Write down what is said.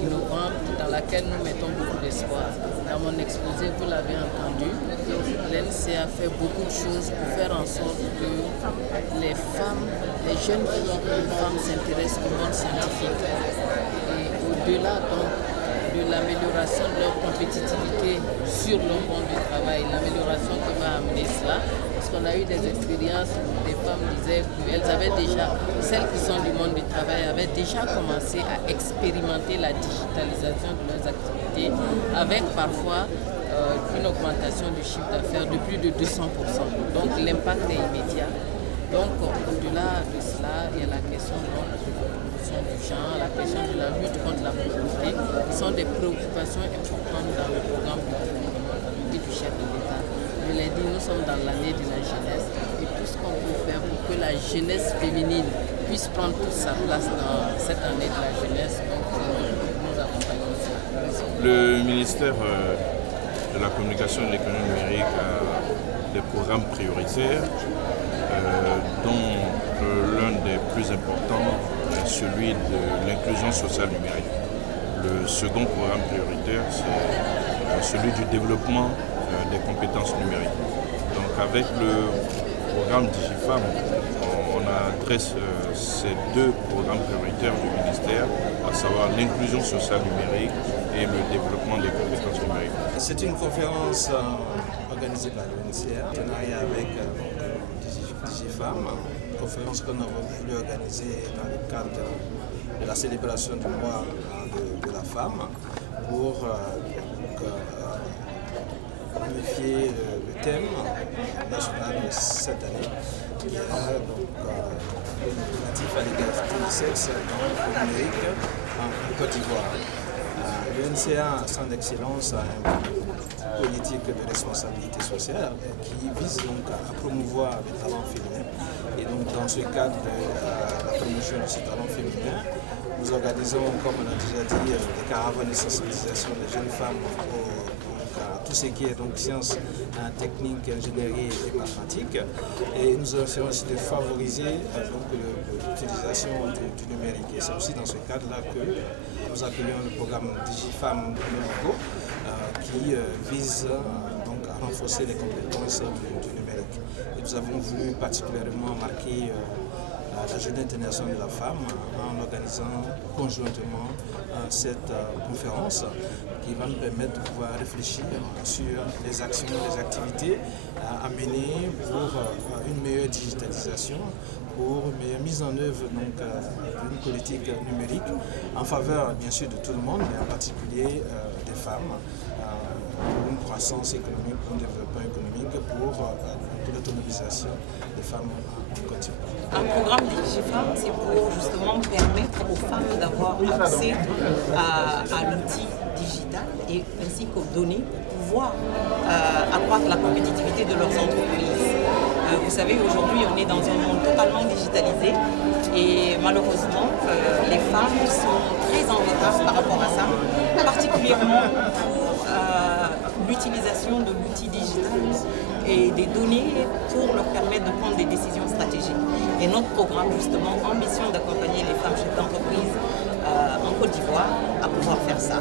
Innovante dans laquelle nous mettons beaucoup d'espoir. Dans mon exposé, vous l'avez entendu, l'NCA fait beaucoup de choses pour faire en sorte que les femmes, les jeunes filles et les femmes s'intéressent au monde scientifique. Et au-delà donc de l'amélioration de leur compétitivité sur le monde du travail, l'amélioration que va amener cela, parce qu'on a eu des expériences où des femmes disaient qu'elles avaient déjà, celles qui sont du monde du travail, avaient déjà commencé à expérimenter la digitalisation de leurs activités avec parfois une augmentation du chiffre d'affaires de plus de 200%. Donc l'impact est immédiat. Donc au-delà de cela, il y a la question de la promotion du genre, la question de la lutte contre la pauvreté, qui sont des préoccupations importantes dans le programme du chef de l'État. Je l'ai dit, nous sommes dans l'année de la jeunesse et tout ce qu'on peut faire pour que la jeunesse féminine puisse prendre toute sa place dans cette année de la jeunesse, donc nous accompagnons ça. Le ministère de la communication et de l'économie numérique a des programmes prioritaires, dont l'un des plus importants est celui de l'inclusion sociale numérique. Le second programme prioritaire, c'est celui du développement des compétences numériques. Donc avec le programme DigiFam, on adresse ces deux programmes prioritaires du ministère, à savoir l'inclusion sociale numérique et le développement des compétences numériques. C'est une conférence organisée par l'UNCR, en partenariat avec DigiFam, une conférence qu'on a voulu organiser dans le cadre de la célébration du mois de la femme pour unifier le thème national de cette année qui est relatif à l'égalité des sexes dans le numérique en Côte d'Ivoire. L'UNCA, Centre d'excellence, a une politique de responsabilité sociale qui vise donc à promouvoir les talents féminins. Et donc dans ce cadre de la promotion de ce talent féminin, nous organisons, comme on a déjà dit, des caravanes de sensibilisation des jeunes femmes à tout ce qui est donc sciences, techniques, ingénierie et mathématiques. Et nous essayons aussi de favoriser l'utilisation du numérique. Et c'est aussi dans ce cadre-là que nous accueillons le programme DigiFam Numérico qui vise donc à renforcer les compétences du numérique. Et nous avons voulu particulièrement marquer la Journée internationale de la femme en organisant conjointement cette conférence qui va nous permettre de pouvoir réfléchir sur les actions, les activités à mener pour une meilleure digitalisation, pour une meilleure mise en œuvre d'une politique numérique en faveur bien sûr de tout le monde, mais en particulier des femmes, pour une croissance économique, pour un développement économique, pour l'autonomisation des femmes en Côte d'Ivoire. Un programme DigiFam, c'est pour justement permettre aux femmes d'avoir accès à l'outil digital et ainsi qu'aux données pour pouvoir accroître la compétitivité de leurs entreprises. Vous savez, aujourd'hui, on est dans un monde totalement digitalisé et malheureusement, les femmes sont très en retard par rapport à ça, particulièrement pour l'utilisation de l'outil digital et des données pour leur permettre de prendre des décisions stratégiques. Et notre programme, justement, ambition d'accompagner les femmes chefs d'entreprise en Côte d'Ivoire à pouvoir faire ça.